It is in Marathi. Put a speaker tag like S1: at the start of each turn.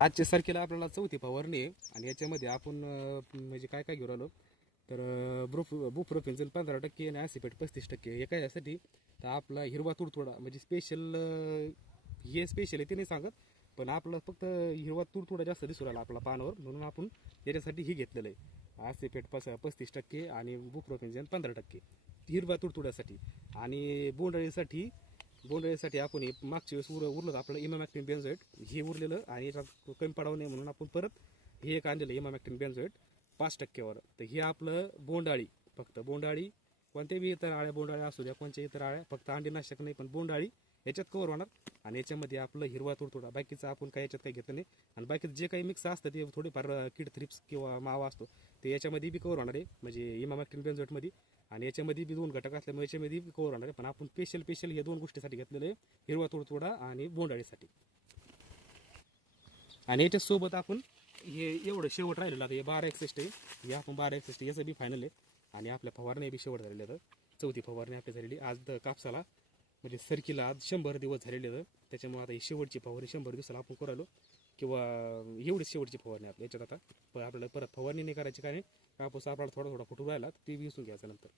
S1: आजच्या तारखेला आपल्याला चौथी फवारणी आहे आणि याच्यामध्ये आपण अं, म्हणजे काय काय घेऊन आलो? तर ब्रोफ बुप्रोफेन्झल पंधरा टक्के आणि ॲसिपेट पस्तीस टक्के. हे काय यासाठी? तर आपला हिरवा तुडतुडा म्हणजे स्पेशल हे स्पेशल आहे ते नाही सांगत पण आपलं फक्त हिरवा तुडतुडा जास्त दिसू राहिला आपला पानावर. म्हणून आपण याच्यासाठी ही घेतलेलं आहे. ॲसिपेट पस पस्तीस टक्के आणि बुप्रोफेन्झल पंधरा टक्के. हिरवा तुडतुड्यासाठी. आणि बोंडळीसाठी बोंडळीसाठी आपण हे मागच्या वेळेस उर उरलं आपलं इमामॅक्टिन बेन्झोएट हे उरलेलं आणि याच्यात कमी पडावं नये म्हणून आपण परत हे एक आणलेलं इमामॅक्टिन बेन्झोएट पाच टक्क्यावर. तर हे आपलं बोंडाळी फक्त. बोंडाळी कोणत्याही बी इतर आळ्या बोंडाळ्या असू द्या कोणत्या इतर आळ्या फक्त अंडीनाशक नाही पण बोंडाळी याच्यात कवर होणार आणि याच्यामध्ये आपलं हिरवा तुडतुडा. बाकीचं आपण काही याच्यात काही घेतलं नाही. आणि बाकीचं जे काही मिक्स असतं ते थोडेफार किड थ्रिप्स किंवा मावा असतो ते याच्यामध्ये बी कवर होणार आहे. म्हणजे इमामॅक्टिन बेन्झोएटमध्ये आणि याच्यामध्ये बी दोन घटक असल्यामुळे याच्यामध्ये कवर होणार आहे. पण आपण स्पेशल स्पेशल हे दोन गोष्टीसाठी घेतलेले आहे. हिरवा तुडतुडा आणि बोंडाळीसाठी आणि याच्यासोबत आपण हे एवढं शेवट राहिलेलं आता हे बारा एकसष्ट आहे. हे आपण बारा एकसष्ट याचं बी फायनल आहे. आणि आपल्या फवारण्या बी शेवट झालेल्या आहेत. चौथी फवारणी आपली झालेली आज द- कापसाला म्हणजे सरकीला आज शंभर दिवस झालेले आहेत. त्याच्यामुळे आता ही शेवटची फवारणी शंभर दिवसाला आपण करायलो. किंवा एवढी शेवटची फवारणी आपल्या याच्यात आता. पण आपल्याला परत फवारणी नाही करायची कारण कापूस आपल्याला थोडा थोडा फुटू राहिला ती विसून घ्यायचा नंतर.